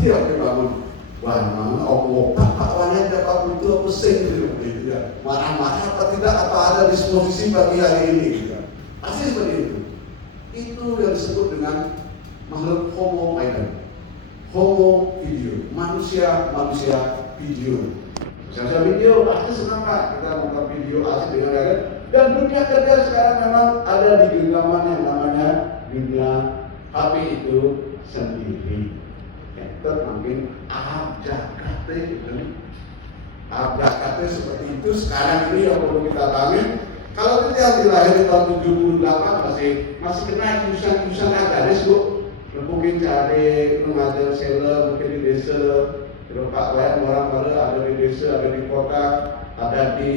pasti yang dibangun. Wah, mana omong pak wanita dapat butuh pusing gitu ya. Marah-marah apa tidak, apa ada disposisi pagi hari ini gitu. Pasti seperti itu. Itu yang disebut dengan makhluk homo idol, homo video, manusia video. Misalnya video, pasti senang pak kita nonton video asik dengan lain. Dan dunia kerja sekarang memang ada di genggaman yang namanya dunia HP itu sendiri. Mungkin abjakate seperti itu sekarang ini yang perlu kita bangun. Kalau kita yang dilahirkan tahun 78 masih kena ingusan agaris bu, mungkin cari mengajar sela mungkin di desa, Pak Wayan orang baru ada di desa, ada di kota, ada di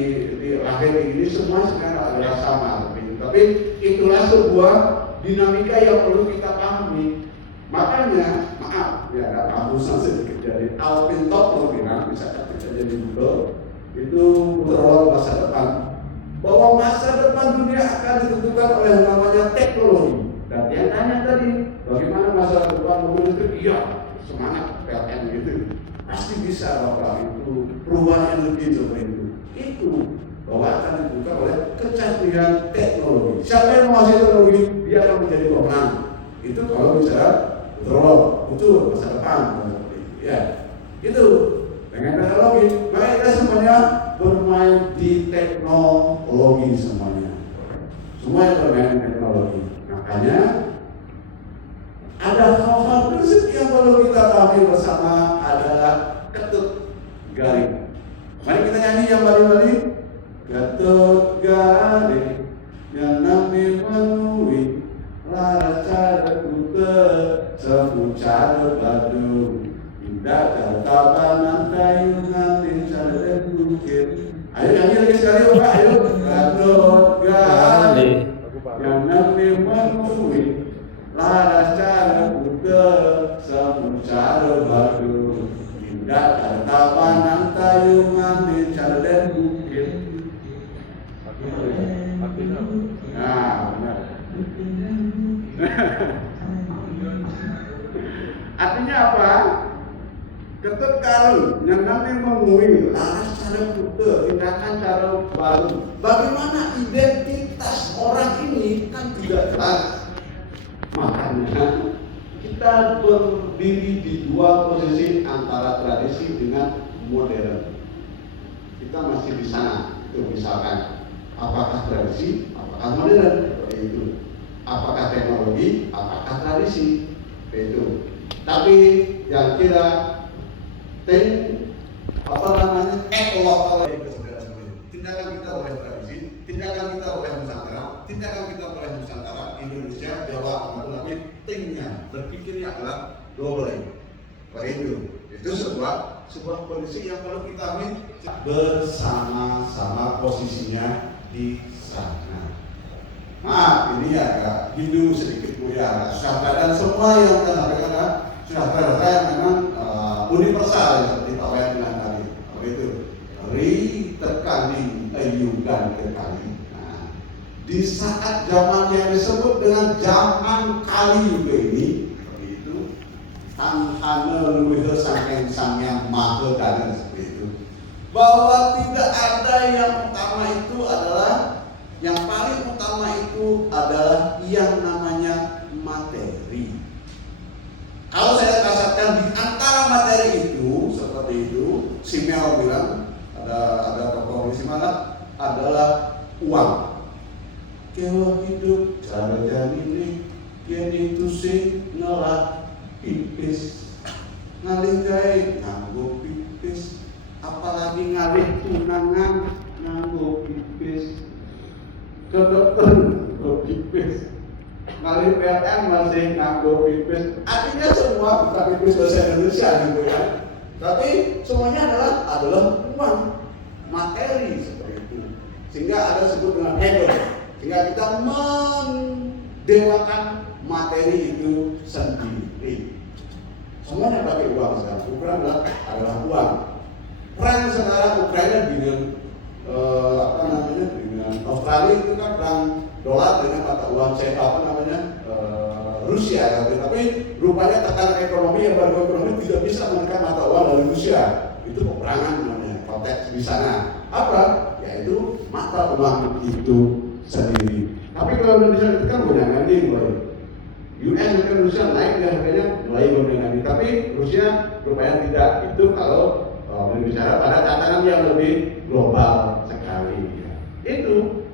lahir ini semua sekarang adalah sama. Tapi itulah sebuah dinamika yang perlu kita pahami. Makanya, maaf, ya ada kambusan sedikit dari Alvin Toffler bilang, misalkan kita jadi Google, itu terlalu masa depan. Bahwa masa depan dunia akan ditentukan oleh yang namanya teknologi. Dan dia tanya tadi, bagaimana masa depan mobil listrik? Iya, semangat PLN gitu. Pasti bisa Bapak, itu perubahan energi seperti itu. Itu bahwa akan ditentukan oleh kecanggihan teknologi. Siapa yang menguasai teknologi, dia akan menjadi pemenang. Itu kalau bicara itu masa depan, ya itu dengan teknologi. Maka kita semuanya bermain di teknologi semuanya bermain di teknologi. Makanya ada hal-hal prinsip yang perlu kita pahami bersama adalah ketut garing. Mari kita nyanyi yang bali-bali. Ketut garing yang nami menui lara cara kuda semu cara badu indah kata banantai nanti cara bukit. Ayo nyanyi lagi sekali Bapak, ayo. Ketut garing yang nami menui lara cara kuda semu cara badu indah kata banantai nanti cara bukit. Nah, benar. Artinya apa? Ketut karun yang namanya mengui laras cara putar, tindakan cara baru. Bagaimana identitas orang ini kan tidak jelas. Makanya kita berdiri di dua posisi antara tradisi dengan modern. Kita masih di sana. Itu misalkan apakah tradisi, apakah modern, seperti itu. Apakah teknologi, apakah tradisi, itu. Tapi yang kira tindakan kita oleh tradisi, tindakan kita oleh Nusantara, tindakan kita oleh Nusantara, Indonesia, Jawa, Madura, tingnya berpikirnya adalah double. Itu sebuah kondisi yang perlu kita ambil bersama-sama posisinya di sana. Maaf, ini agak Hindu sedikit mulia, dan semua yang kita sampaikan adalah saudara yang memang universal ya, seperti Pak Wayan bilang tadi. Begitu, tekali, ayudan kekali. Nah, di saat zaman yang disebut dengan zaman kali juga ini, seperti itu, tanhana luwih sang yang maha dan seperti itu. Bahwa tidak ada yang utama itu adalah yang paling utama itu adalah yang namanya materi. Kalau saya kasarkan di antara materi itu seperti itu, Simel bilang ada tokoh di mana adalah uang. Kalau hidup cara jadi ini itu sih nolak pipis, ngalih gawe nganggo pipis, apalagi ngalih tunangan nganggo pipis. Ke dokter nganggo pipis, ngalih PLN masih nganggo pipis. Artinya semua bukan pipis bahasa Indonesia gitu ya. Tapi semuanya adalah uang, materi seperti itu. Sehingga ada sebut dengan hedon. Sehingga kita mendewakan materi itu sendiri. Semuanya pakai uang sekarang. Ukraina adalah uang. Perang sekarang Ukraina dengan dengan Australia itu kan perang dolar dengan mata uang Rusia ya, tapi rupanya tekanan ekonomi, embargo ekonomi tidak bisa menekan mata uang dari Rusia. Itu peperangan namanya, konteks di sana. Apa? Yaitu mata uang itu sendiri. Tapi kalau Indonesia ditekan goyang-ganti mulai. US dan Rusia naik harganya mulai goyang-ganti. Tapi Rusia rupanya tidak. Itu kalau berbicara pada tatanan yang lebih global sekali. Itu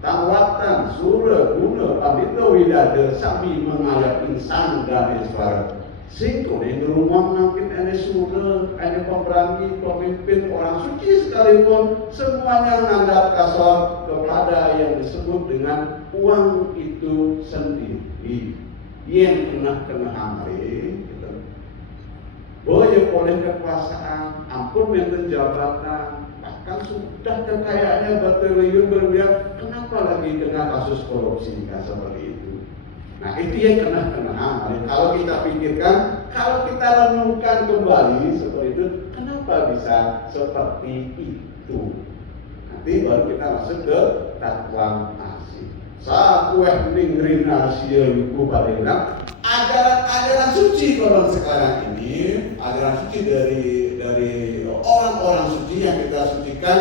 Tawatan, Sura, Guna, Pamito, Widada, Sami, Mengayak, Insan, dan Iswara. Singkong yang rumah mungkin ada Sura, ada pemberani, pemimpin, orang suci sekalipun, semuanya menganggap kasar kepada yang disebut dengan uang itu sendiri. Yang kena hamari, gitu. Boleh kekuasaan, ampun menten jabatan, bahkan sudah kekayaannya bertriliun bermiliar, kenapa lagi kena kasus korupsi seperti itu? Nah itu yang kena hamari. Kalau kita pikirkan, kalau kita renungkan kembali seperti itu, kenapa bisa seperti itu? Nanti baru kita masuk ke takwang asih. Saku ningrin asia yuku padena. Ajaran suci kalau sekarang ini, ajaran suci dari orang-orang suci yang kita sucikan,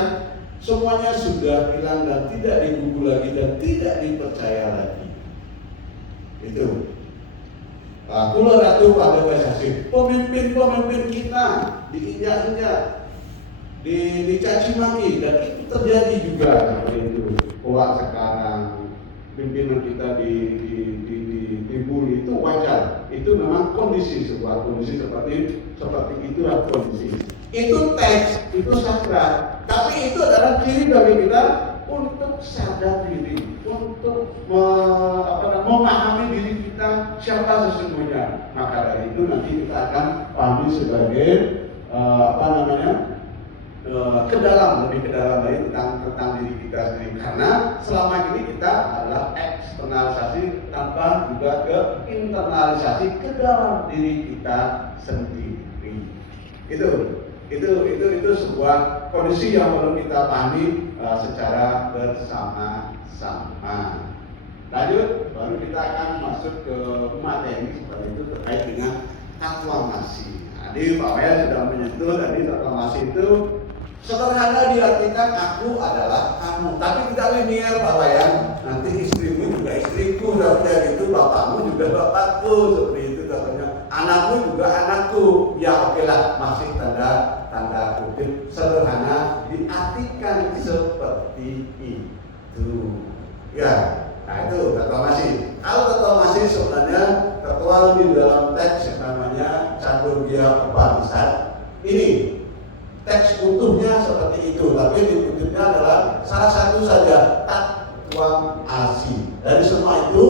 semuanya sudah hilang dan tidak digugu lagi dan tidak dipercaya lagi. Itu. Kula ratu pada Wesasi, pemimpin kita diinjak-injak, dicaci maki, dan itu terjadi juga seperti itu. Kalau sekarang pimpinan kita dibully itu wajar. Itu memang kondisi, sebuah kondisi seperti itu kondisi. Itu teks, itu sakral. Tapi itu adalah ciri bagi kita untuk sadar diri, untuk memahami diri kita siapa sesungguhnya. Maka dari itu nanti kita akan pahami sebagai lebih ke dalam lagi tentang diri kita sendiri. Karena selama ini kita adalah eksternalisasi tanpa juga ke internalisasi ke dalam diri kita sendiri. Itu sebuah kondisi yang perlu kita pahami secara bersama-sama. Lanjut, baru kita akan masuk ke materi seperti itu terkait dengan aklamasi. Tadi Pak Maya sudah menyentuh tadi aklamasi itu sederhana diartikan aku adalah kamu, tapi tidak linear Pak ya. Nanti istrimu juga istriku, udah gitu, bapakmu juga bapakku, seperti itu katanya. Anakmu juga anakku. Ya oke lah, masih tanda kutip sederhana diartikan seperti itu. Ya, nah itu aklamasi. Kalau aklamasi sebenarnya tertuang di dalam teks yang namanya Chandogya Upanishad. Ini teks utuhnya seperti itu, tapi dikutipnya adalah salah satu saja, takwang asi. Dari semua itu,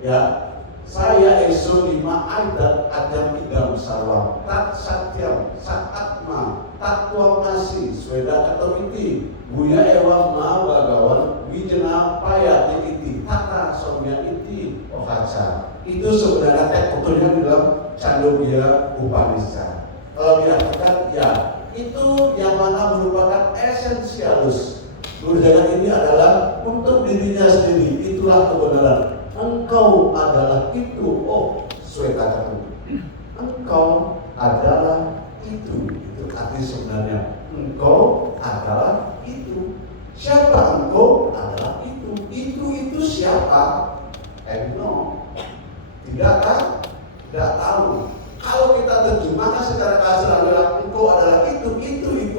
ya, saya eso lima adat adam idam sarwam, tat satyam, satma, takwang asi, sweda katoriti, buya ewa ma bagawan, wijena payati iti, tata somya iti, ohaca. Itu sebenarnya teks utuhnya di dalam Chandogya Upanishad. Kalau diartikan, ya, itu yang mana merupakan esensialus. Kebenaran ini adalah untuk dirinya sendiri. Itulah kebenaran. Engkau adalah itu. Oh, sweta. Engkau adalah itu. Itu arti sebenarnya. Engkau adalah itu. Siapa engkau adalah itu? Itu siapa? No. Tidak tahu. Kalau kita terjemahkan secara kasar adalah engkau adalah itu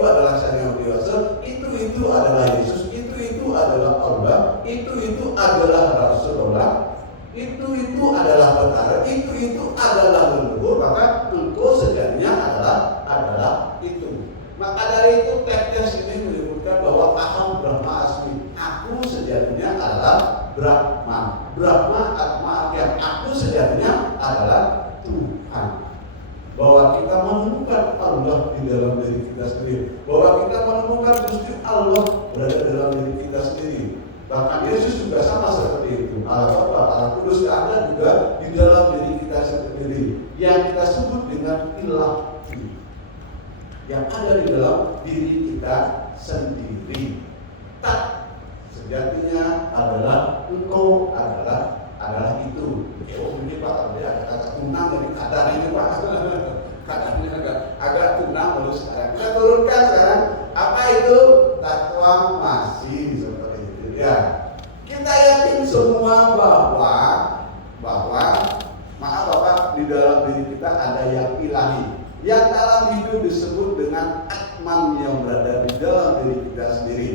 adalah Sang Yang Dewasa, itu adalah Yesus, itu adalah Allah, itu adalah Rasulullah, itu adalah Betara, itu adalah leluhur, maka engkau sejatinya adalah itu. Maka dari itu teks ini menyebutkan bahwa aham Brahma asmi, aku sejatinya adalah Brahma. Brahma atma yang aku sejatinya adalah Tuhan. Bahwa kita menemukan Allah di dalam diri kita sendiri, bahwa kita menemukan Gusti Allah berada dalam diri kita sendiri. Bahkan Yesus juga sama seperti itu. Allah Kudus ada juga di dalam diri kita sendiri, yang kita sebut dengan ilahi, yang ada di dalam diri kita sendiri. Tak sejatinya adalah engkau adalah adalah itu. Oh ini Pak, dia ada kata tunang dari kadar ini Pak. Kadarnya agak tunang lalu sekarang. Kita turunkan sekarang apa itu takwa-masi seperti itu ya. Kita yakin semua bahwa maaf Bapak, di dalam diri kita ada yang ilahi, yang dalam hidup disebut dengan Atman yang berada di dalam diri kita sendiri,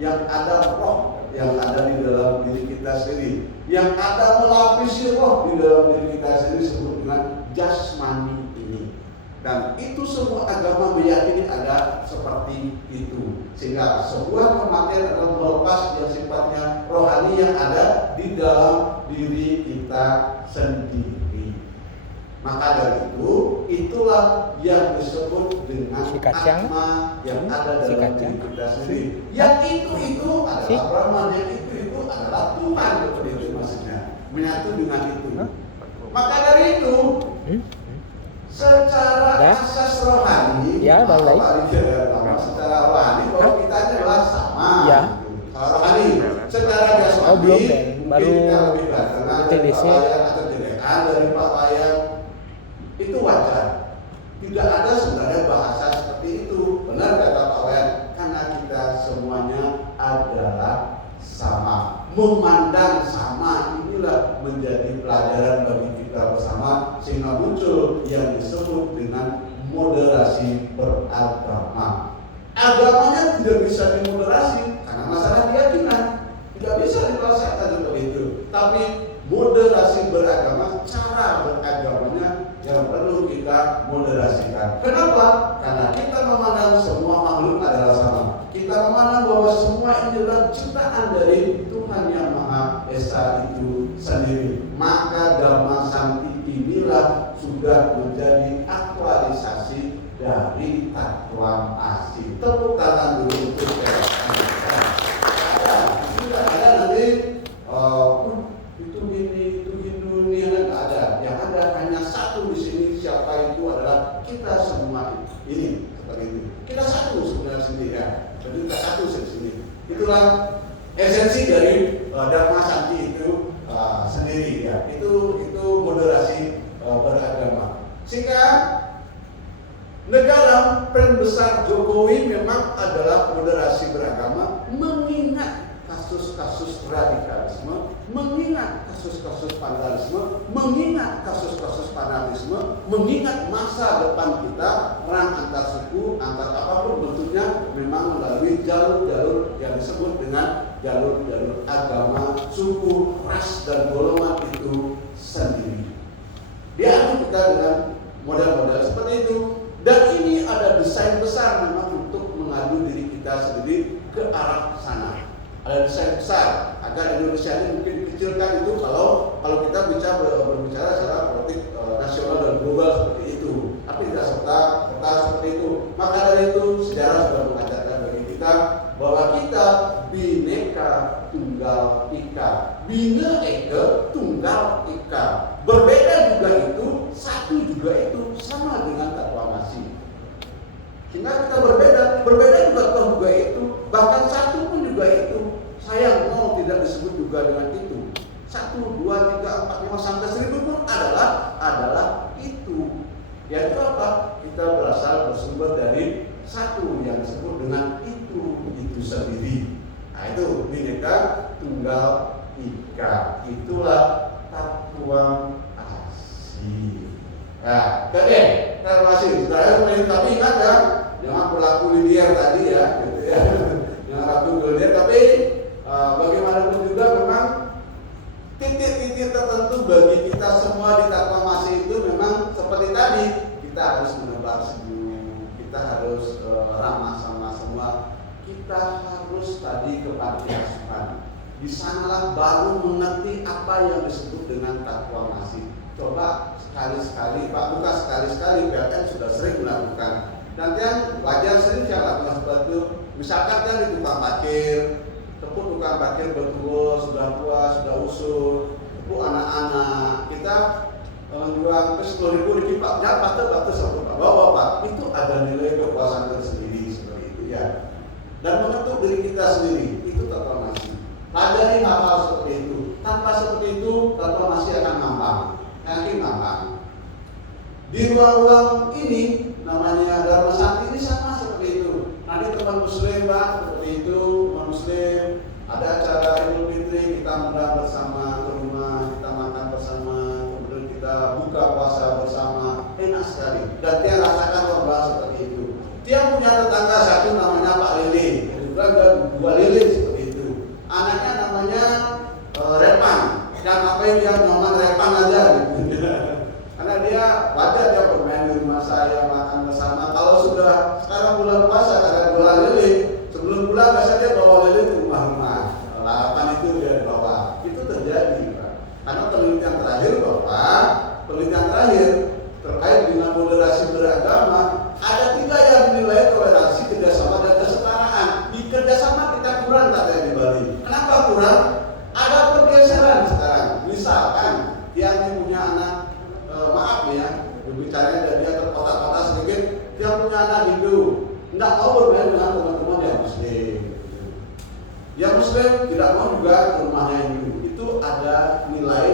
yang ada roh yang ada di dalam diri kita sendiri, yang ada melapisi roh di dalam diri kita sendiri disebut dengan jasmani ini. Dan itu semua agama meyakini ada seperti itu, sehingga sebuah kematian adalah melepas yang sifatnya rohani yang ada di dalam diri kita sendiri. Maka dari itu, itulah yang disebut dengan atma yang ada dalam diri kita sendiri. Yang itu adalah Brahman, yang itu adalah Tuhan, seperti itu maksudnya. Menyatu dengan itu. Maka dari itu, secara asas rohani, secara rohani, kalau kita adalah sama. Rohani, secara jasmani, kita lebih baik dari pakaian. Itu wajar. Tidak ada sebenarnya bahasa seperti itu. Benar kata Pak Wayan, karena kita semuanya adalah sama, memandang sama. Inilah menjadi pelajaran bagi kita bersama, sehingga muncul yang disebut dengan moderasi beragama. Agamanya tidak bisa dimoderasi karena masalah keyakinan, tidak bisa dipaksakan seperti itu. Tapi moderasi beragama, cara beragamanya yang perlu kita moderasikan. Kenapa? Karena kita memandang semua makhluk adalah sama. Kita memandang bahwa semua ini adalah ciptaan dari Tuhan yang Maha Esa itu sendiri. Maka Dhamma Santi inilah sudah menjadi aktualisasi dari Takwa-masi. Tepuk tangan dulu untuk saya. Sudah ada nanti itu Hindu ini nggak ada. Yang ada hanya satu di sini. Siapa itu adalah kita semua ini seperti itu. Kita satu sebenarnya sendiri ya. Jadi kita satu di sini. Itulah esensi dari Dhamma Santi itu sendiri ya. Itu moderasi beragama. Sehingga negara peran besar Jokowi memang adalah moderasi beragama, mengingat kasus-kasus radikalisme, mengingat kasus-kasus vandalisme, mengingat kasus-kasus fanatisme, mengingat masa depan kita, perang antar suku, antar apapun bentuknya, memang melalui jalur-jalur yang disebut dengan jalur-jalur agama, suku, ras, dan golongan itu sendiri. Diadu kita dengan model-model seperti itu. Dan ini ada desain besar memang untuk mengadu diri kita sendiri ke arah sana. Ada desain besar agar Indonesia ini mungkin dikecilkan itu kalau kita berbicara secara politik nasional dan global seperti itu. Tapi tidak serta seperti itu. Maka dari itu sejarah sudah mengajarkan bagi kita bahwa kita bineka tunggal ika, bina eka tunggal ika. Berbeda juga itu, satu juga itu, sama dengan Takwa-masi. Sehingga kita berbeda juga itu, bahkan satu pun juga itu. Sayang, tidak disebut juga dengan itu. 1, 2, 3, 4, 5 sampai 1000 pun adalah itu. Yaitu apa? Kita berasal bersumber dari satu yang disebut dengan itu sendiri. Nah itu bineka tunggal ika. Itulah Takwa-masi. Nah, oke, terima kasih. Tapi ingat ya, jangan berlaku linear tadi ya, gitu ya. Jangan berlaku linear, tapi bagaimanapun juga memang titik-titik tertentu bagi kita semua di Takwa-masi itu memang seperti tadi, kita harus menebar senyum, kita harus ramah sama semua, kita harus tadi kepada asuhan. Di sanalah baru mengerti apa yang disebut dengan Takwa-masi. Coba sekali-sekali, Pak, bukan sekali-sekali, PLN sudah sering melakukan. Dan yang wajar sering saya lakukan seperti itu. Misalkan kan di tukang parkir, tepuk tukang parkir betul, sudah tua, sudah usul, tepuk anak-anak. Kita jual ke 10.000 di Pak, ya Pak, satu Pak, bawa Pak. Itu ada nilai kepuasan tersendiri seperti itu ya. Dan mengetuk diri kita sendiri, itu Takwa-masi. Pelajari hal-hal seperti itu. Tanpa seperti itu, kata masih akan ngambang, yakin ngambang. Di ruang-ruang ini, namanya Dharma Sakti ini sama seperti itu. Nanti teman Muslim, Pak, seperti itu, teman Muslim, ada acara Idul Fitri, kita undang bersama ke rumah, kita makan bersama, kemudian kita buka puasa bersama, enak sekali. Dan dia rasakan lomba seperti itu. Dia punya tetangga satu namanya Pak Lili, juga ada 2 Lili seperti itu. Anaknya namanya Repan, yang ngapain dia nyoman Repan aja gitu. Karena dia wajar dia bermain di rumah saya, makan bersama. Kalau sudah sekarang bulan puasa, ada 2 Lili, sebelum bulan biasanya dia bawa Lili ke rumah-rumah. Lalapan itu dia bawa. Itu terjadi, Pak. Karena penelitian terakhir, Bapak, penelitian terakhir terkait dengan moderasi beragama, ada 3 yang dinilai toleransi, kerjasama, dan kesetaraan. Di kerjasama kita kurang katanya di Bali. Kenapa kurang? Ada pergeseran sekarang. Misalkan dia punya anak, maaf ya, berbicaranya dan dia terkotak-kotak sedikit, dia punya anak Hindu, tidak mau bermain dengan teman-teman yang Muslim. Yang Muslim tidak mau juga ke rumahnya Hindu. Itu ada nilai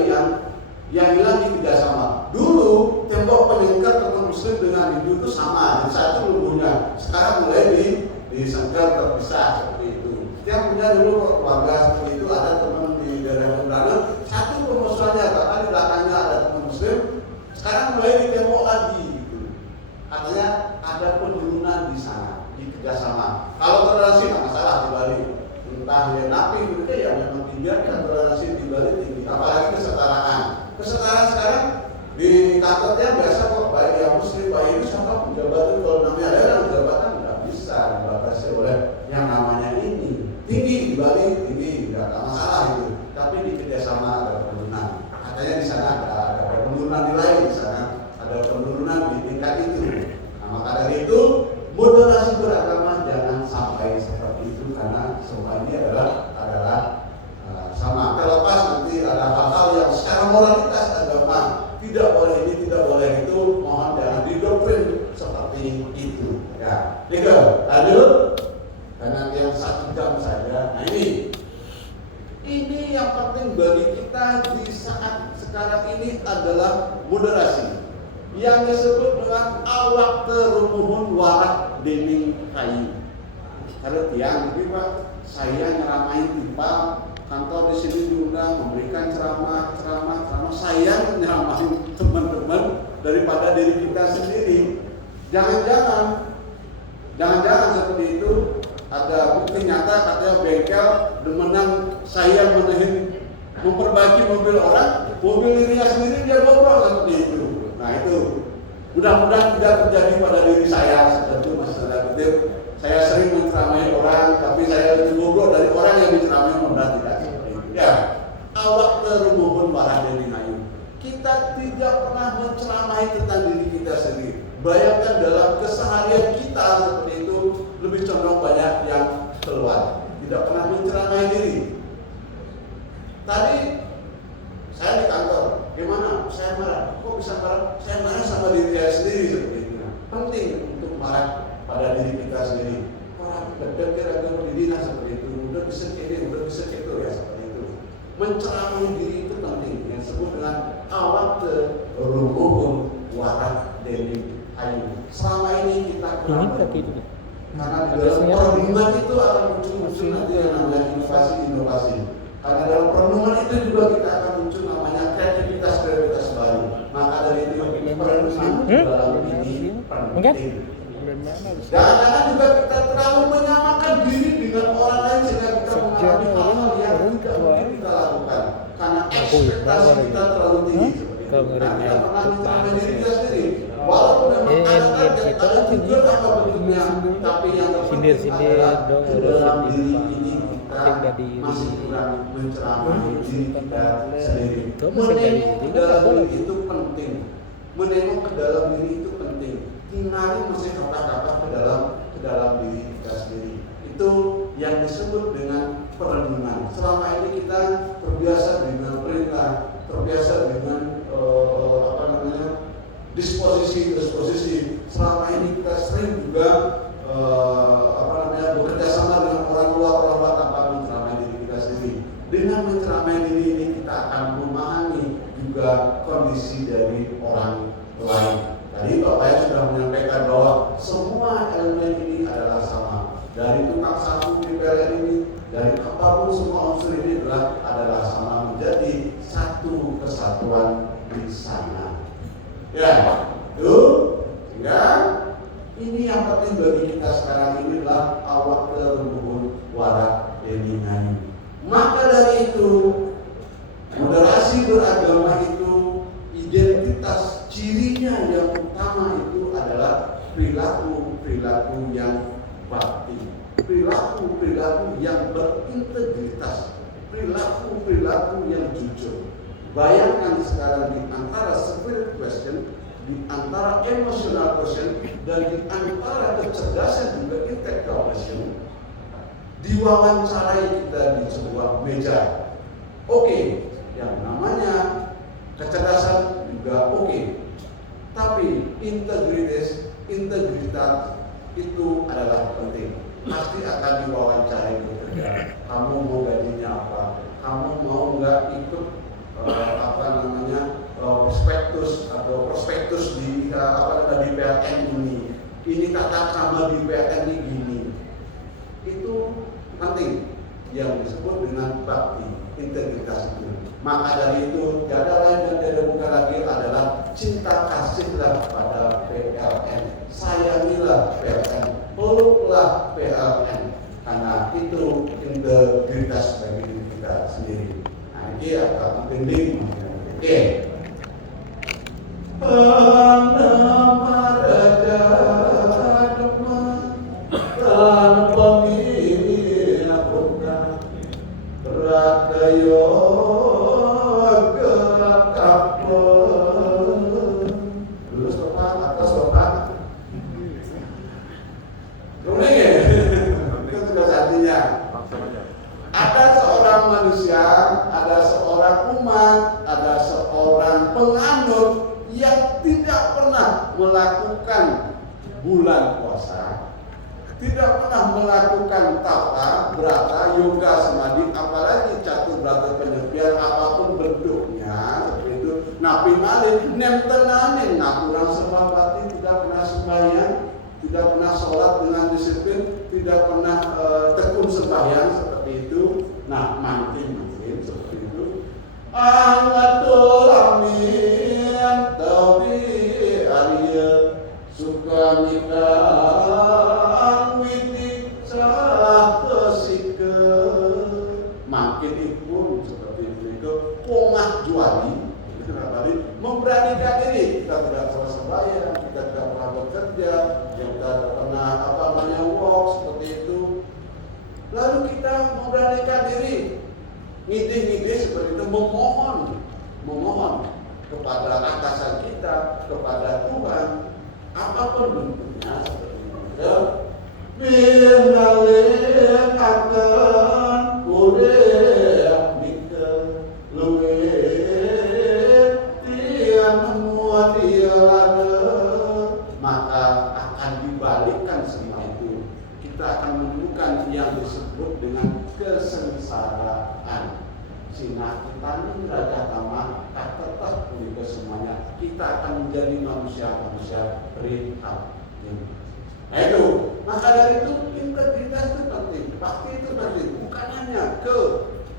yang hilang di kerjasama. Dulu tembok peningkat teman Muslim dengan Hindu itu sama, di satu lubuhnya. Sekarang mulai disengkel terpisah seperti itu. Dia punya dulu keluarga seperti itu, ada teman di daerah Pembrana, satu permusuhannya, bahkan di belakangnya ada teman Muslim. Sekarang mulai ditembok lagi gitu. Katanya ada penurunan di sana, di kerjasama. Kalau toleransi nggak masalah di Bali. Entah ya napi gitu ya, memang dibiarkan toleransi di Bali tinggi. Apalagi kesetaraan. Kesetaraan sekarang di kantornya biasa kok, baik yang Muslim, baik itu siapa jabatan, kalau namanya ada jabatan nggak bisa dibatasi oleh yang namanya ini. Tinggi di Bali tinggi, nggak masalah itu. Tapi di kerjasama ada penurunan. Katanya di sana ada penurunan nilai, di sana ada penurunan di tingkat itu. Nah, maka dari itu moderasi beragama jangan sampai seperti itu, karena semua ini adalah sama. Terlepas nanti ada hal-hal yang secara moralitas agama tidak boleh ini, tidak boleh itu, mohon jangan didoktrin seperti itu. Ya, Nika, lanjut. Karena yang 1 jam saja. Nah ini yang penting bagi kita di saat sekarang ini adalah moderasi. Yang disebut dengan awak terumuhun warak dening kayu. Kalau tiang ini Pak, saya nyeramain timpa kantor di sini diundang memberikan ceramah. Saya nyeramain teman-teman daripada diri kita sendiri. Jangan-jangan seperti itu. Ada bukti nyata katanya bengkel demenan saya memperbaiki mobil orang, mobil dirinya sendiri dia bobrok seperti itu. Nah itu mudah-mudahan tidak terjadi pada diri saya seperti itu, Mas Kutip. Saya sering menceramai orang, tapi saya lebih bobrok dari orang yang diceramai, mudah tidak seperti itu. Ya, awak terumuhun warah dari kayu. Kita tidak pernah menceramai tentang diri kita sendiri. Bayangkan dalam keseharian kita seperti itu, lebih condong banyak yang keluar, tidak pernah menceramai diri. Tadi saya di kantor, gimana? Saya marah. Kok bisa marah? Saya marah sama diri saya sendiri seperti itu. Penting untuk marah pada diri kita sendiri. Orang gedek kira-kira didinas seperti itu, udah bisa ini, udah bisa itu ya seperti itu. Menceramai diri itu penting. Yang disebut dengan awak terumuhun warak dening kayu. Selama ini kita kurang karena di dalam perenungan itu akan muncul nanti yang namanya inovasi. Karena dalam perenungan itu juga kita akan muncul namanya kreativitas baru. Maka dari itu perenungan dalam ini penting. Jangan juga kita terlalu menyamakan diri dengan orang lain sehingga kita mengalami hal-hal yang tidak mungkin kita lakukan. Karena ekspektasi kita terlalu tinggi. Kita pernah mencapai diri kita sendiri. Walaupun memang ada tujuan apa bentuknya, tapi yang terpenting adalah dalam diri ini kita masih kurang menceramai diri kita sendiri. Menengok ke dalam diri itu penting. Menengok ke dalam diri itu penting. Tinggalin masih kata-kata ke dalam diri kita sendiri. Itu yang disebut dengan perenungan. Selama ini kita terbiasa dengan perintah, terbiasa dengan disposisi. Selama ini kita sering juga bekerja sama dengan orang luar tanpa menceramai diri kita sendiri. Dengan menceramai diri ini kita Ini yang penting bagi kita sekarang ini adalah awak keruhun warak deningan. Maka dari itu, moderasi beragama itu identitas cirinya yang utama itu adalah perilaku yang bakti, perilaku yang berintegritas, perilaku yang jujur. Bayangkan sekarang di antara spirit question, di antara emotional question, dan di antara kecerdasan juga intellectual question, diwawancarai kita di sebuah meja. Oke, yang namanya kecerdasan juga oke. Tapi integritas itu adalah penting. Pasti akan diwawancarai bekerja. Kamu mau gajinya apa? Kamu mau nggak ikut prospektus di di PLN ini? Ini kata sama di PLN ini gini. Itu penting yang disebut dengan bakti, integritas itu. Maka dari itu, tiada lain dan tiada bukan lagi adalah cinta kasihlah pada PLN, sayangilah PLN, peluklah PLN, karena itu integritas bagi diri kita sendiri. Nah, ini akan penting. Oke. Ada seorang manusia, ada seorang umat, ada seorang penganut yang tidak pernah melakukan bulan puasa, tidak pernah melakukan tapa, brata, yoga, samadhi, apalagi catur brata penyepian apapun bentuknya seperti itu. Nabi Malik nem tenanin, kurang sembah bakti, tidak pernah sembahyang, tidak pernah sholat dengan disiplin, tidak pernah tekun sembahyang seperti itu. Nah, makin seperti itu. Angatul amin tawi Arya suka nikah witi sahasika makin pun seperti itu. Pomah juali memberanikan diri, kita tidak pernah sembahyang, kita tidak pernah bekerja, kita tidak pernah walk seperti itu. Lalu kita memberanikan diri, ngide-ngide seperti itu, memohon kepada atasan kita, kepada Tuhan, apapun bentuknya seperti itu. Biarlah akan boleh mikir luwe maka akan dibalikkan semua itu. Kita akan menemukan yang disebut dengan kesengsaraan. Sina kita ini raja tamah tak tetap ke semuanya. Kita akan menjadi manusia rehab. Nah itu, maka dari itu integritas itu penting, bakti itu penting. Bukan hanya ke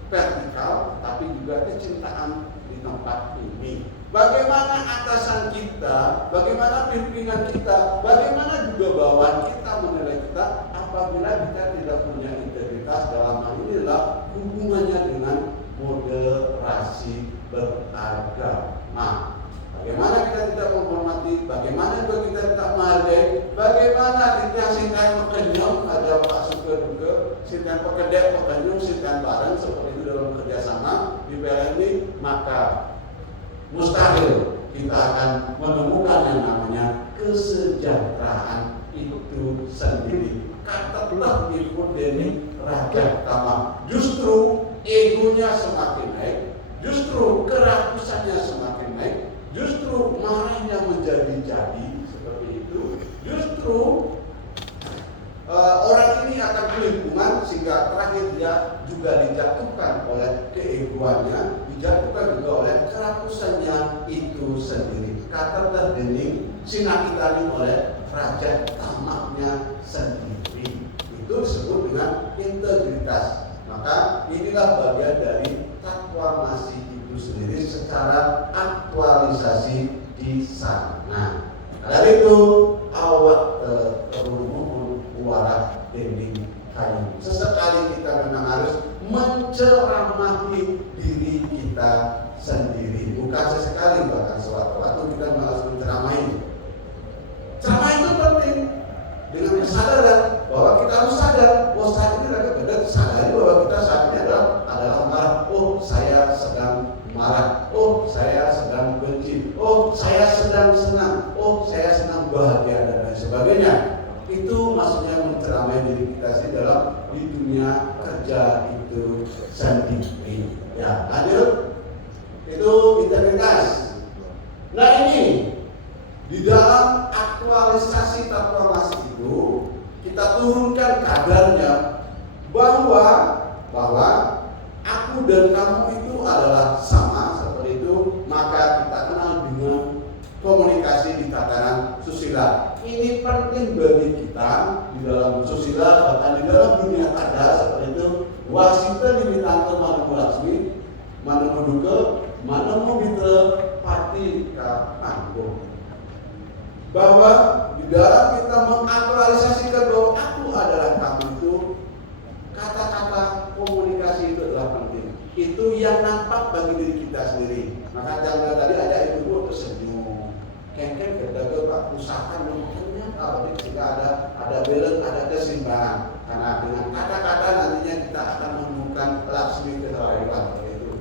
vertikal, tapi juga kecintaan di tempat ini. Bagaimana atasan kita, bagaimana pimpinan kita, bagaimana juga bawahan kita menilai kita apabila kita tidak punya integritas dalam hal inilah hubungannya dengan moderasi beragama. Bagaimana kita tidak menghormati, bagaimana juga kita tidak menghargai, bagaimana kita sintan pekenyong, ada Pak Suker juga, sintan pekedek, pekenyong, sintan bareng seperti itu dalam kerjasama di PLN ini, maka mustahil kita akan menemukan yang namanya kesejahteraan itu sendiri. Katalah ikut deni raja tamah. Justru egonya semakin naik, justru kerakusannya semakin naik, justru marahnya menjadi-jadi seperti itu. Justru orang ini akan kelimpungan sehingga terakhir dia juga dijatuhkan oleh keegoannya, dijatuhkan juga oleh kerakusannya itu sendiri. Kata terdening sinakitani oleh raja tamaknya sendiri. Itu disebut dengan integritas. Maka inilah bagian dari taklamasi itu sendiri secara aktualisasi di sana. Dari itu awak dengan kesadaran bahwa kita harus sadar, oh saat ini lagi benar, sadari bahwa kita saat ini adalah marah. Oh saya sedang marah, oh saya sedang benci, oh saya sedang senang, oh saya sedang bahagia dan lain sebagainya. Itu maksudnya menceramai diri kita sih dalam di dunia kerja itu sendiri. Ya, lanjut. Itu integritas. Nah ini di dalam aktualisasi transformasi itu kita turunkan kadarnya bahwa aku dan kamu itu adalah sama seperti itu, maka kita kenal dengan komunikasi di tataran susila. Ini penting bagi kita di dalam susila, bahkan di dalam dunia kada seperti itu. Wasita diminta Manu Laksmi, Manu Duka, Manu Mitra, Pati Kapanggo. Bahwa di dalam kita mengaktualisasikan bahwa aku adalah kamu itu, kata-kata komunikasi itu adalah penting. Itu yang nampak bagi diri kita sendiri. Maka jangan tadi ada ibu tersenyum, kengkeng berdagang pak usahakan mungkinnya kalau ketika ada balance, ada keseimbangan. Karena dengan kata-kata nantinya kita akan menemukan Laksmi Kesawariwan itu.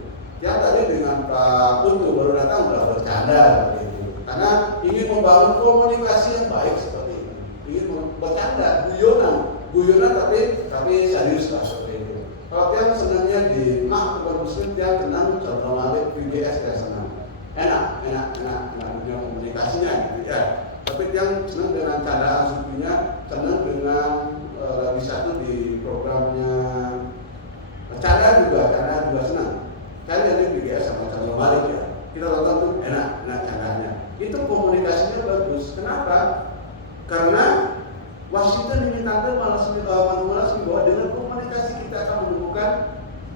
Yang tadi dengan Pak Putu baru datang sudah bercanda gitu. Karena ingin membangun komunikasi yang baik seperti ini. Ingin bercanda, guyonan tapi serius lah seperti itu. Kalau yang senangnya di bukan muslim, dia tenang contoh malik VGS dia senang. Enak dunia komunikasinya gitu ya. Tapi yang senang dengan candaan sukunya, senang dengan lagi satu di programnya canda juga senang. Kali ini VGS sama contoh malik ya. Kita tonton tuh enak candanya. Itu komunikasinya bagus. Kenapa? Karena Washington diminta malas bahwa dengan komunikasi kita akan menemukan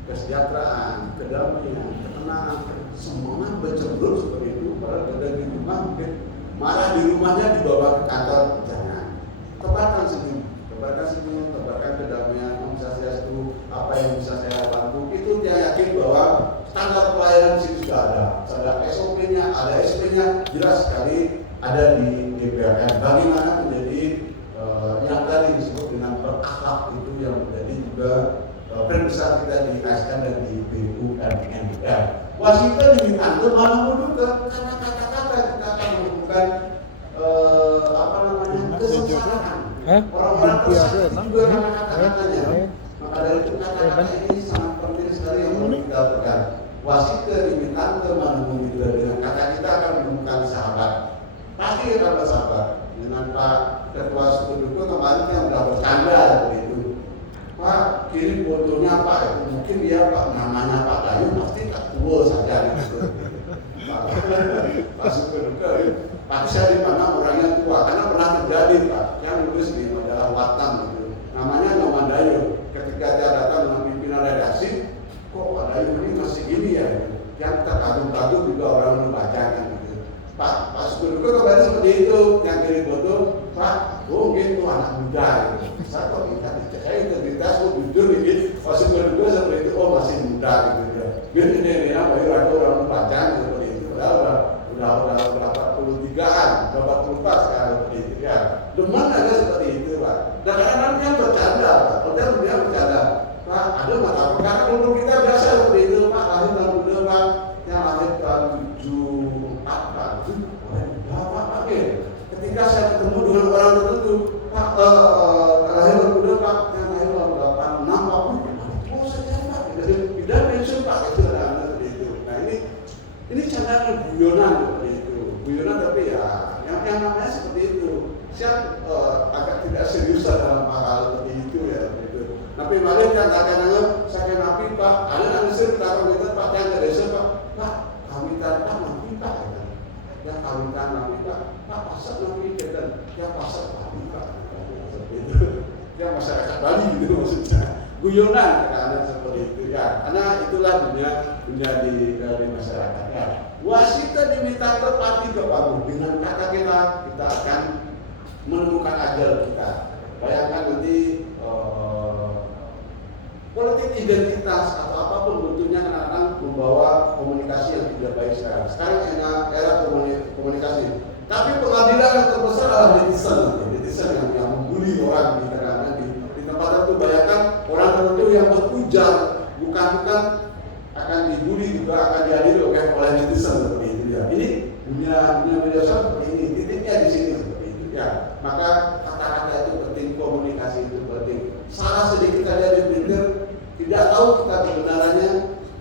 kesejahteraan, kedamaian, ketenangan. Semuanya bercenderung seperti itu. Padahal berada di rumah mungkin marah di rumahnya dibawa ke kantor, jangan. Tebarkan senyum, tebarkan kedamaian, itu apa yang bisa saya bantu. Itu dia yakin bahwa standar pelayanan sih sudah ada. Ada SOP-nya, ada SP-nya, jelas sekali ada di GPRN. Bagaimana menjadi yang tadi disebut dengan berakhlak itu yang menjadi juga brand besar kita di ASN dan di BUMN. Wasita diminta malah juga karena kata-kata kita akan menemukan kesengsaraan. Orang-orang tersakiti juga karena kata-katanya. Maka dari itu kata-kata ini sangat penting sekali yang perlu kita pegang. Wasita diminta malah dengan kata kita akan menemukan sahabat. Pasti akan bersahabat. Dengan Pak Ketua Suku Duku kemarin yang sudah bercanda begitu. Pak kirim fotonya Pak, mungkin dia Pak namanya Pak Dayu pasti tak tua saja gitu. Pak Suku Duku, tapi saya di mana orangnya tua karena pernah terjadi Pak, yang nulis di majalah Watam gitu. Namanya Nyoman Dayu. Ketika dia datang dengan pimpinan redaksi, kok Pak Dayu ini masih gini ya? Yang terkagum-kagum juga orang membaca kan. Pak Suku Duku kembali seperti itu, yang kirim foto, Pak, gitu anak muda gitu. Saya kok saya integritas, kok jujur gitu. Pak Suku Duku seperti itu, masih muda gitu ya. Gitu ini baru ada orang membaca seperti itu. Udah 83-an, 84 sekarang seperti itu ya. Demen aja seperti itu Pak. Dan kadang-kadang dia bercanda Pak, dia bercanda. Pak, ada mata perkara dulu kita biasa seperti itu Pak, lahir tahun muda Pak, yang lahir tahun 74 Pak, ketika saya ketemu dengan orang tertentu, Pak, lahir muda Pak, yang lahir tahun 86 Pak, oh saja Pak, tidak pensiun Pak, itu ada seperti itu. Nah ini candaan guyonan seperti itu, guyonan tapi ya, yang namanya seperti itu. Saya agak tidak serius dalam hal seperti itu ya, begitu. Tapi malah kadang-kadang saya nabi Pak, ada analisir tentang kita Pak, yang dari Pak, kami tanpa nabi Pak. Yang kawinkan nabi Pak pasar nabi dan yang pasar nabi Pak seperti itu. Yang masyarakat Bali gitu maksudnya. Guyonan kadang-kadang seperti itu ya. Karena itulah dunia di masyarakat ya. Wasita diminta terpati kepada dengan kata kita akan menemukan ajal kita. Bayangkan nanti politik identitas atau apapun bentuknya kadang-kadang membawa komunikasi yang tidak baik sekarang. Sekarang era komunikasi. Tapi pengadilan yang terbesar adalah netizen yang membuli membuli orang di tempat tertentu. Bayangkan orang tertentu yang berujar bukan akan dibully, juga akan dihadiri oleh netizen seperti itu ya. Ini dunia media sosial seperti ini, titiknya di sini seperti itu ya. Maka kata-kata itu penting, komunikasi itu penting. Salah sedikit aja di Twitter, tidak tahu kita kebenarannya,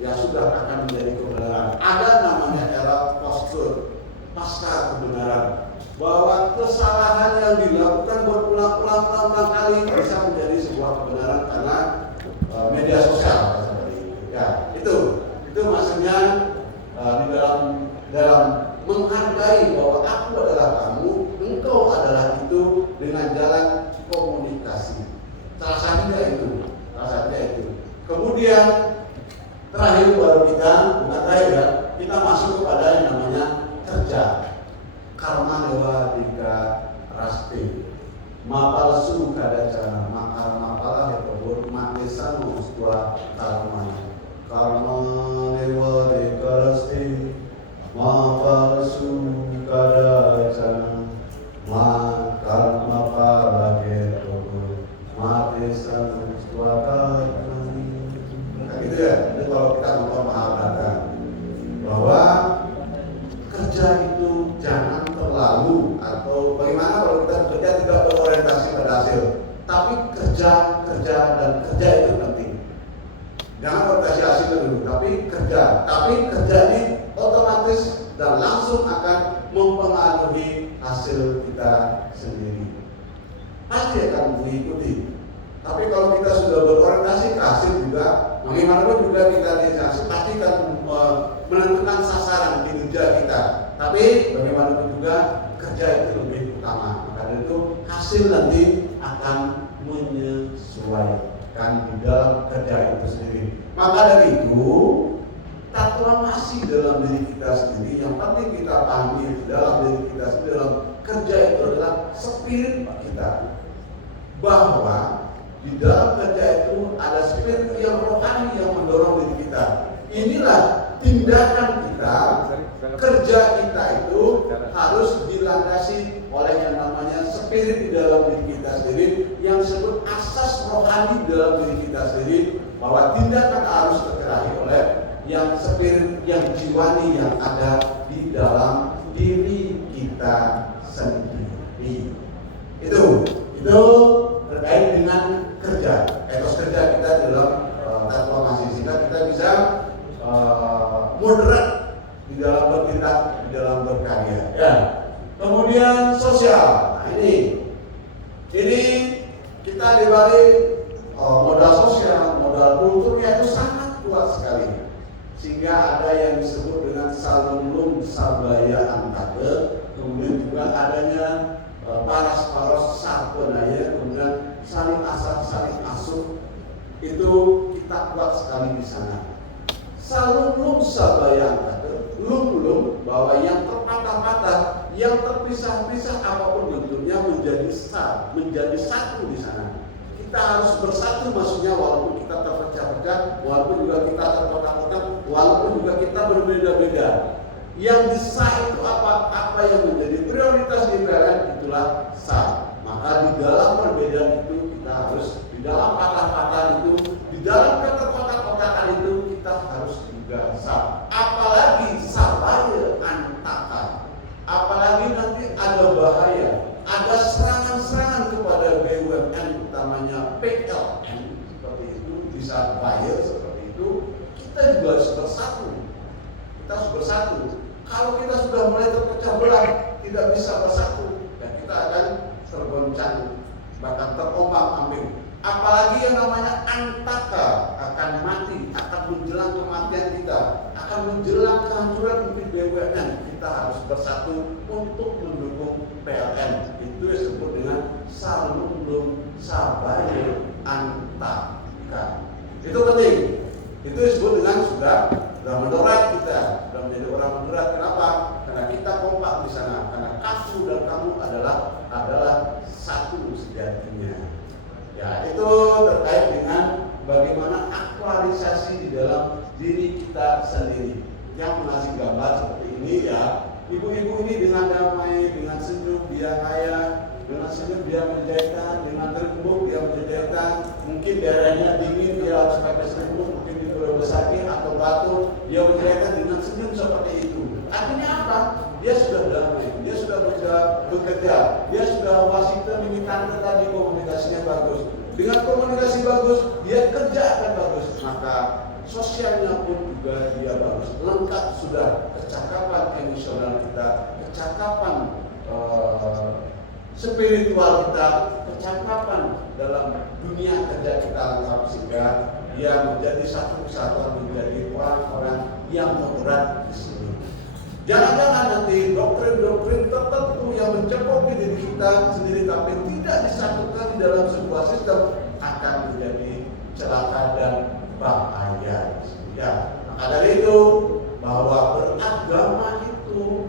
ya sudah akan menjadi kebenaran. Ada namanya era post-truth, pasca kebenaran, bahwa kesalahan yang dilakukan berulang-ulang kali bisa menjadi sebuah kebenaran karena media sosial seperti itu. Ya, itu maksudnya di dalam menghargai bahwa aku adalah kamu, engkau adalah itu, dengan jalan komunikasi. Salah satunya itu. Kemudian terakhir baru kita masuk kepada yang namanya kerja. Karma dewa dika rasti mapalsu kadacana makar mapala hekobur matesan mustua karma dewa dika rasti mapalsu kadacana makar mapala hekobur matesan mustua karma. Gitu ya. Itu kalau kita nonton Mahabharata, bahwa kerja itu jangan terlalu, atau bagaimana kalau kita bekerja tidak berorientasi pada hasil, tapi kerja itu penting. Jangan orientasi hasil dulu, tapi kerja ini otomatis dan langsung akan mempengaruhi hasil kita sendiri. Pasti akan mengikuti. Tapi kalau kita sudah berorientasi ke hasil juga, bagaimanapun juga kita di hasil pasti akan menentukan sasaran kinerja kita. Tapi bagaimanapun juga kerja itu lebih utama. Maka dari itu hasil nanti akan menyesuaikan di dalam kerja itu sendiri. Maka dari itu taklamasi dalam diri kita sendiri yang penting kita pahami di dalam diri kita sendiri, dalam kerja itu adalah spirit kita, bahwa di dalam kerja itu ada spirit yang rohani yang mendorong diri kita. Inilah tindakan kita, kerja kita itu harus dilandasi oleh yang namanya spirit di dalam diri kita sendiri, yang disebut asas rohani di dalam diri kita sendiri, bahwa tindakan harus tergerak oleh yang spirit, yang jiwani yang ada di dalam diri kita sendiri. Itu terkait dengan kerja, etos kerja kita dalam transformasi, sehingga kita bisa moderat di dalam bertindak, di dalam berkarya. Ya. Kemudian sosial. Nah, ini kita dibalik modal sosial, modal kulturnya itu sangat kuat sekali, sehingga ada yang disebut dengan salulung sabaya antake, kemudian juga adanya paras sarpenaya, kemudian saling asal saling asuh, itu kita kuat sekali di sana. Salulung sabaya antake, lum bahwa yang terpatah-patah, yang terpisah-pisah apapun bentuknya menjadi satu di sana. Kita harus bersatu, maksudnya walaupun kita terpecah-pecah, walaupun juga kita terkotak-kotak, walaupun juga kita berbeda-beda. Yang disah itu apa yang menjadi prioritas di PLN, itulah sah. Maka di dalam perbedaan itu kita harus, di dalam patah-patah itu, di dalam keterkotak-kotakan itu kita harus juga sah. Apalagi sabaya antaka, apalagi nanti ada bahaya, ada serangan-serangan kepada BUMN, utamanya PLN seperti itu, bisa bahaya seperti itu, kita juga harus bersatu. Kita harus bersatu. Kalau kita sudah mulai terpecah belah, tidak bisa bersatu, dan kita akan tergoncang, bahkan terombang-ambing. Apalagi yang namanya antaka, akan mati, akan menjelang kematian kita, akan menjelang kehancuran mungkin BUMN. Kita harus bersatu untuk mendukung PLN. Itu disebut dengan salulung sabaya antaka. Itu penting. Itu disebut dengan sudah moderat kita, sudah menjadi orang moderat. Kenapa? Karena kita kompak di sana. Karena kamu dan kamu adalah satu sejatinya. Ya, itu terkait dengan bagaimana aktualisasi di dalam diri kita sendiri. Yang mengasih gambar seperti ini ya, ibu-ibu ini dengan damai, dengan senyum, dia kaya, dengan senyum dia menjahitkan, dengan rembuk dia menjahitkan. Mungkin daerahnya dingin dia harus pakai selimut, mungkin di Pulau Besaki atau Batu dia menjahitkan dengan senyum seperti itu. Artinya apa? Dia sudah damai, dia sudah bekerja, dia sudah Washington ini tanda tadi komunikasinya bagus. Dengan komunikasi bagus, dia kerja akan bagus. Maka sosialnya pun juga dia bagus. Lengkap sudah kecakapan emosional kita, kecakapan spiritual kita, kecakapan dalam dunia kerja kita lengkap sehingga dia menjadi satu kesatuan, menjadi orang-orang yang moderat di sini. Jangan-jangan nanti doktrin-doktrin tertentu yang mencakupi diri kita sendiri tapi tidak disatukan di dalam sebuah sistem akan menjadi celaka dan bahaya. Ya, maka dari itu bahwa beragama itu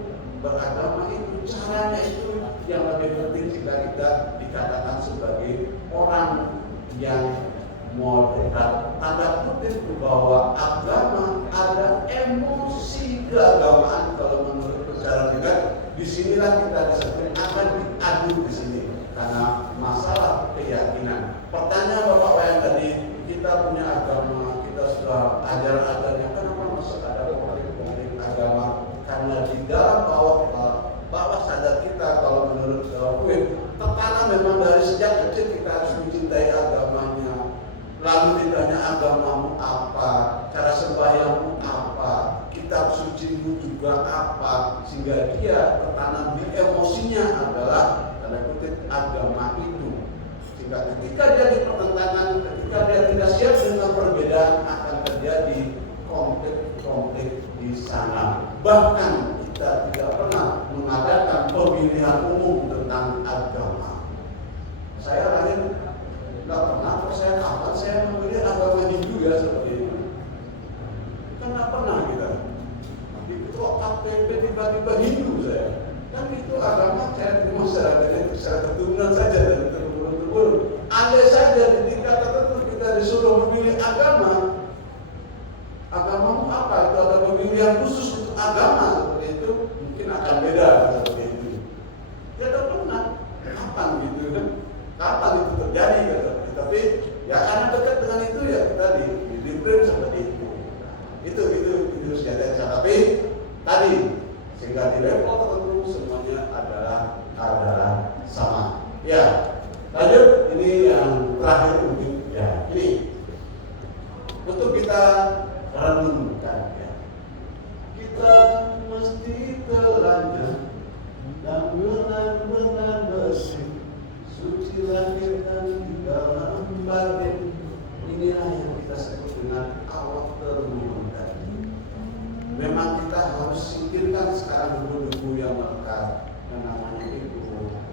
caranya itu yang lebih penting jika kita dikatakan sebagai orang yang moderat. Tanda kutip bahwa agama ada emosi keagamaan kalau menurut secara juga. Disinilah kita disebut akan diadu di sini karena masalah keyakinan. Pertanyaan Bapak Wayan tadi, kita punya agama, kita sudah ajar agamanya, kenapa masih ada konflik agama? Karena di dalam bawah sadar kita, kalau menurut Queen, tertanam memang dari sejak kecil kita harus mencintai agamanya. Lalu ditanya agamamu apa, cara sembahyangmu apa, kitab sucimu juga apa, sehingga dia tertanam di emosinya adalah tanda kutip agama itu. Sehingga ketika dia di pertentangan, ketika dia tidak siap dengan perbedaan, akan terjadi konflik-konflik di sana. Bahkan kita tidak pernah mengadakan pemilihan umum tentang agama. Saya lahir nggak pernah, saya kapan saya memilih agama Hindu ya seperti itu. Kan nggak pernah kita. Di ketua KTP tiba-tiba Hindu saya. Kan itu agama saya terima secara keturunan saja dan turun-turun. Andai saja di tingkat tertentu kita disuruh memilih agama, agamamu apa? Itu ada pemilihan khusus untuk agama seperti itu, mungkin akan beda seperti itu. Tidak pernah. Kapan gitu kan? Kapan itu terjadi gitu. Tapi ya karena dekat dengan itu ya kita di-frame seperti itu. Itu senjata. Tapi tadi sehingga di level tertentu semuanya adalah sama. Ya, lanjut ini yang terakhir mungkin ya ini untuk kita renungkan ya. Kita mesti telanjang dan benar-benar bersih. Suci lahirkan di dalam batin. Inilah yang kita sebut dengan awal terbunuh tadi. Memang kita harus singkirkan sekarang debu-debu yang melekat yang namanya itu.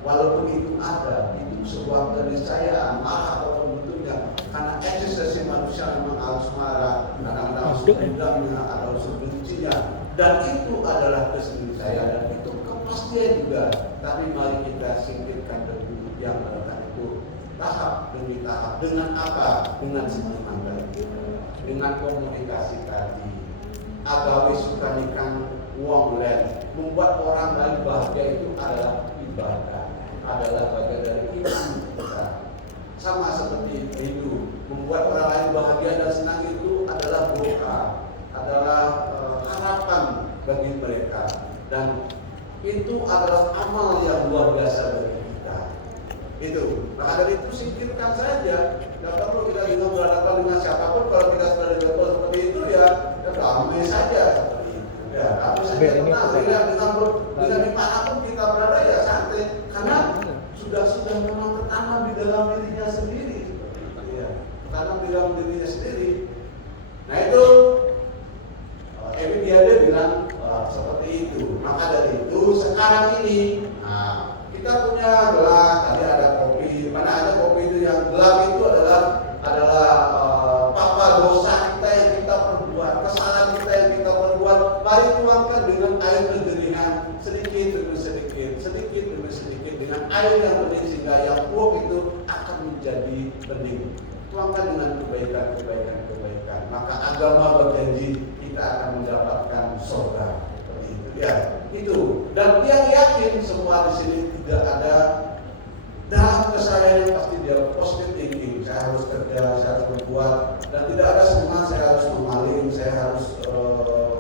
Walaupun itu ada, itu sebuah keniscayaan marah atau bentuknya. Karena eksistensi manusia memang harus marah, kadang-kadang harus dendamnya, ada unsur bencinya. Dan itu adalah keniscayaan dan itu kepastian juga. Tapi mari kita singkirkan debu yang melekat itu tahap demi tahap. Dengan apa? Dengan seniman tadi, dengan komunikasi tadi. Agawi sukanikan wong len, membuat orang lain bahagia itu adalah ibadah, adalah bagian dari iman kita. Sama seperti itu, membuat orang lain bahagia dan senang itu adalah doa, adalah harapan bagi mereka, dan itu adalah amal yang luar biasa bagi kita. Itu, maka dari itu singkirkan saja. Tidak perlu kita juga berhadapan dengan siapapun. Kalau kita sudah di level seperti itu ya damai saja seperti itu. Ya, damai saja. Dengan dimanapun kita berada ya santai, karena sudah memang tertanam di dalam dirinya sendiri. Ya, tertanam di dalam dirinya sendiri. Nah itu, Ebi Diade bilang seperti itu. Maka dari itu sekarang ini, kita punya gelas, tadi ada kopi. Mana ada kopi itu yang gelap itu adalah papa dosa kita yang kita perbuat, kesalahan kita yang kita perbuat. Mari tuangkan dengan air kejerihan sedikit demi sedikit dengan air yang bening sehingga yang buruk itu akan menjadi bening. Tuangkan dengan kebaikan. Maka agama berjanji kita akan mendapatkan surga. Seperti itu ya. Itu. Dan yang yakin semua di sini tidak ada dalam keseharian pasti dia positive thinking. Saya harus kerja, saya harus berbuat, dan tidak ada semua saya harus memaling, saya harus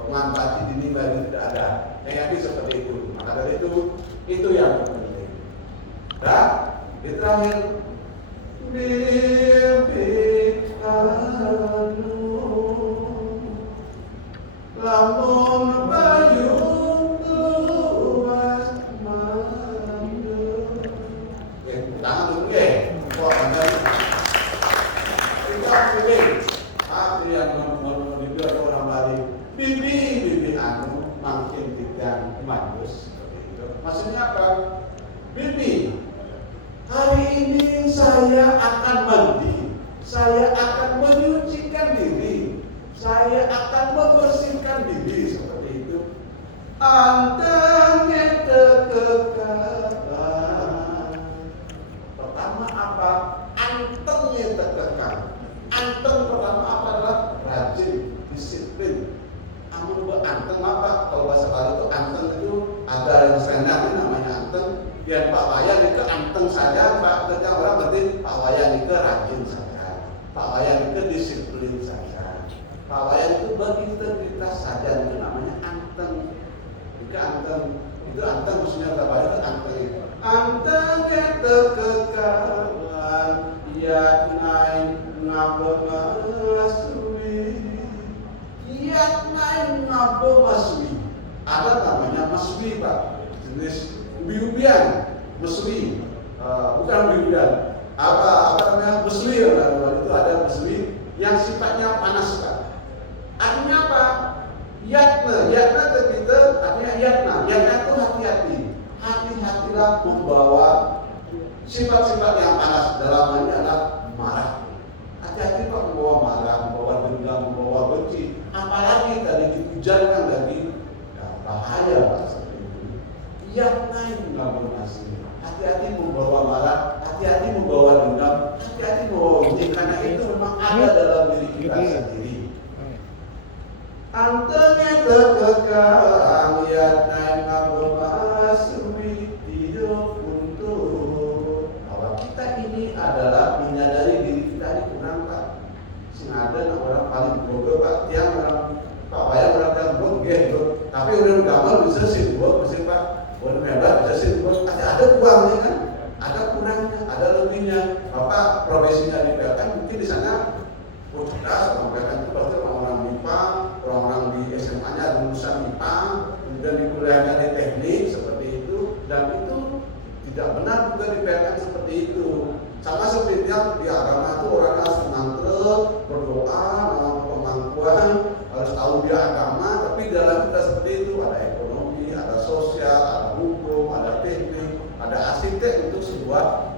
manfaati dini bagi tidak ada. Yang yakin seperti itu. Maka dari itu yang penting. Dan di terakhir, lamun bayung luas mandul. Tangan dulu ya. Wah, anda kita pilih. Yang mau dibilang orang Bali, bibi anu makin tidak bagus. Maksudnya apa? Bibi, hari ini saya akan mandi, saya akan menyucikan diri, saya akan membersihkan diri, seperti itu. Antengnya terkekang. Pertama apa? Antengnya terkekang. Anteng pertama apa adalah rajin, disiplin. Amun anteng apa? Kalau bahasa Bali itu anteng itu ada yang selendang namanya anteng. Biar Pak Wayan itu anteng saja, Pak kerja orang berarti Pak Wayan itu rajin saja, Pak Wayan itu disiplin saja, Pak Wayan itu berintegritas saja, itu namanya anteng. Jika anteng itu anteng maksudnya Pak Wayan itu anteng itu. Anteng itu kekalan, iat naik ngabemasui, iat naik ngabemasui. Ada namanya masui Pak, jenis ubi-ubian, mesui, bukan ubi-ubian. Apa namanya mesui? Itu ada mesui yang sifatnya panas Pak. Artinya apa? Yatna itu kita artinya yatna itu hati-hati. Hati-hatilah membawa sifat-sifat yang panas. Dalam hal ini adalah marah. Hati-hati Pak membawa marah, membawa dendam, membawa benci. Apalagi tadi dihujankan lagi, bahaya Pak. Yang naik ngabemasui. Hati-hati membawa marah, hati-hati membawa dendam, hati-hati membawa benci, karena itu memang ada dalam diri kita sendiri. Antengnya terkekang, yang naik ngabemasui, hidup untuk. Bahwa kita ini adalah menyadari diri kita ini kurang Pak. Sengaja orang paling bodoh Pak, tiang orang Pak Wayan orang yang bodoh, tapi udah gambar bisa sih buat mesin Pak. Orang hebat bisa sih, ada uangnya kan, ada kurangnya, ada lebihnya. Bapak profesinya di PLN mungkin di sana cerdas, orang PLN itu pasti orang-orang MIPA, orang-orang di SMA-nya lulusan MIPA, kemudian di kuliahnya di teknik seperti itu, dan itu tidak benar juga di PLN seperti itu. Sama seperti yang di agama itu orang harus mengantre, berdoa, melakukan pemangkuan, harus tahu dia agama, tapi dalam kita seperti itu ada ekonomi, ada sosial, ada hukum, ada teknik, ada arsitek untuk sebuah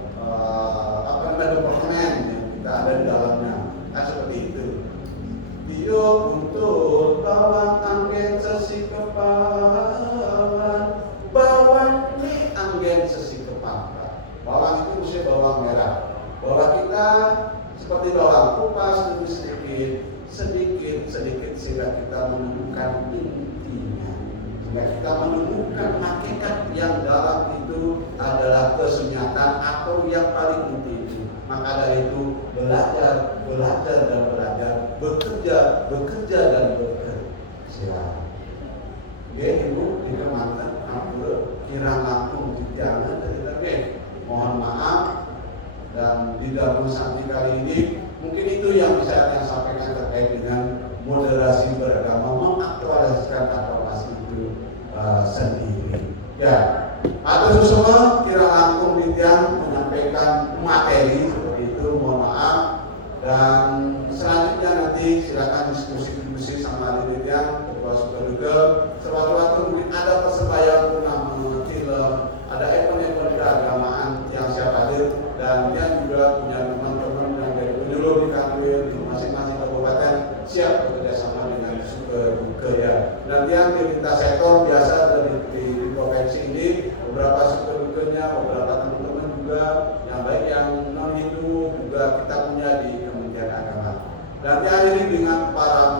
departemen yang kita ada di dalamnya. Nah seperti itu. Dia untuk bawang angin sesi kepala, bawang ini angin sesi kepala. Bawang itu mesti bawang merah. Bawang kita seperti bawang kupas demi sedikit sehingga kita menemukan intinya. Sehingga kita menemukan hakikat yang dalam itu adalah kesunyatan atau yang paling inti itu. Maka dari itu belajar dan belajar, bekerja dan bekerja. Oke, Ibu di Kemanten, ampun, kirang langkung jangan dari mohon maaf, dan di dalam santi kali ini mungkin itu yang bisa saya sampaikan terkait dengan moderasi beragama, mengaktualisasikan reformasi itu sendiri. Ya, atas semua kira langkung Nitian menyampaikan materi seperti itu, mohon maaf. Dan selanjutnya nanti silakan diskusi sama Nitian, ketua Sukaduga. Sewaktu-waktu mungkin ada persembahyangan turnamen film, ada event-event keagamaan yang siap hadir, dan dia juga punya teman-teman yang dari penyuluh di kanwil di masing-masing kabupaten siap bekerja sama dengan Sukaduga ya. Dan yang di lintas sektor biasa di provinsi ini beberapa Sukaduganya, beberapa teman-teman juga yang baik yang non Hindu juga kita punya di Kementerian Agama. Dan diakhiri dengan para